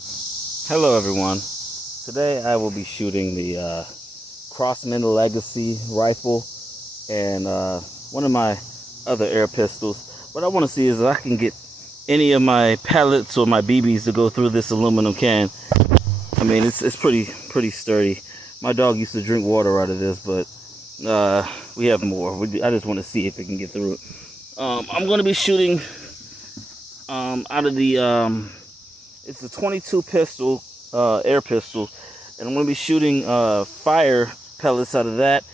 Hello everyone. Today I will be shooting the Crosman Legacy rifle and one of my other air pistols. What I want to see is if I can get any of my pellets or my BBs to go through this aluminum can. I mean, it's pretty sturdy. My dog used to drink water out of this, but we have more. I just want to see if it can get through it. I'm going to be shooting out of the it's a 22 pistol, air pistol, and I'm going to be shooting fire pellets out of that,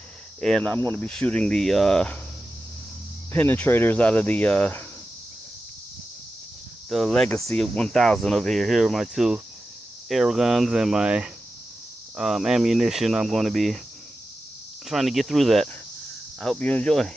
and I'm going to be shooting the penetrators out of the Legacy 1000 over here. Here are my two air guns and my ammunition. I'm going to be trying to get through that. I hope you enjoy.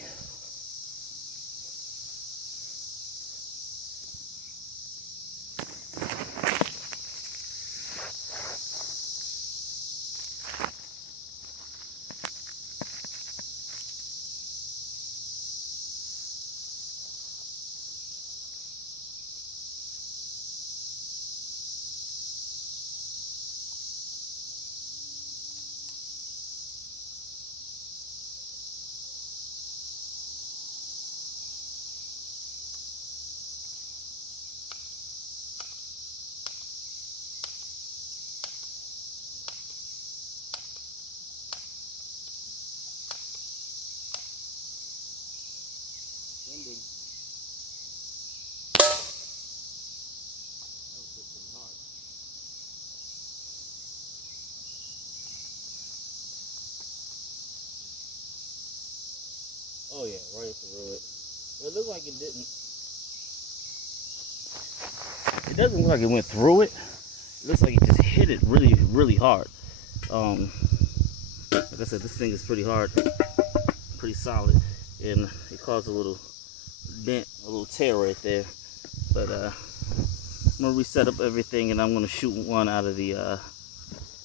Oh yeah, right through it. But it looked like it didn't. It doesn't look like it went through it. It looks like it just hit it really hard. Like I said, this thing is pretty hard, pretty solid, and it caused a little dent, a little tear right there. But I'm gonna reset up everything, and I'm gonna shoot one out of the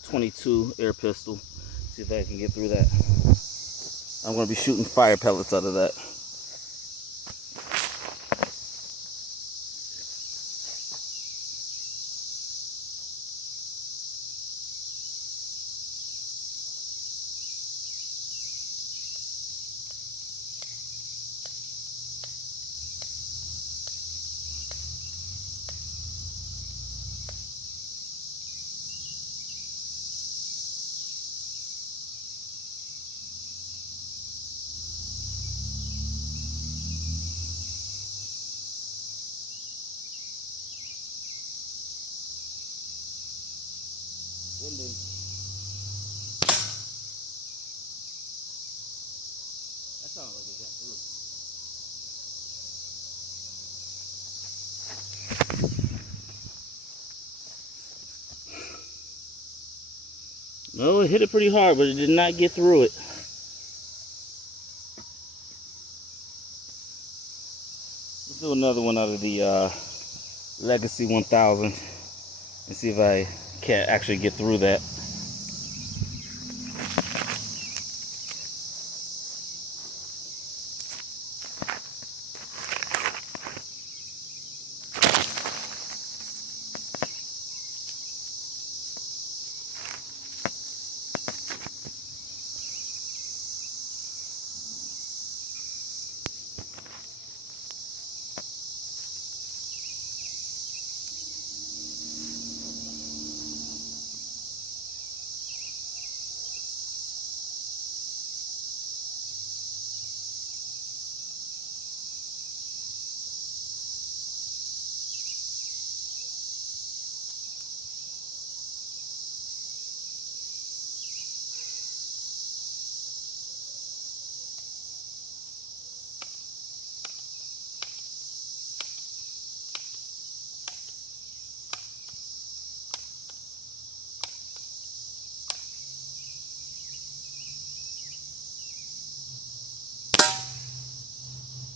22 air pistol. See if I can get through that. I'm gonna be shooting fire pellets out of that. That sounded like it got through. No, it hit it pretty hard, but it did not get through it. Let's do another one out of the Legacy 1000 and see if I can actually get through that.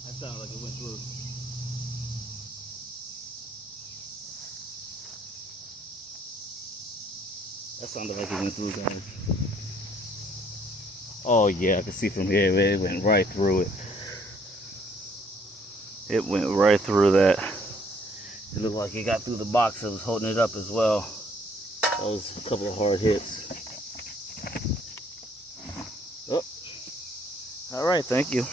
That sounded like it went through. That sounded like it went through, guys. Oh yeah, I can see from here, it went right through it. It went right through that. It looked like it got through the box that was holding it up as well. That was a couple of hard hits. Oh. All right, thank you.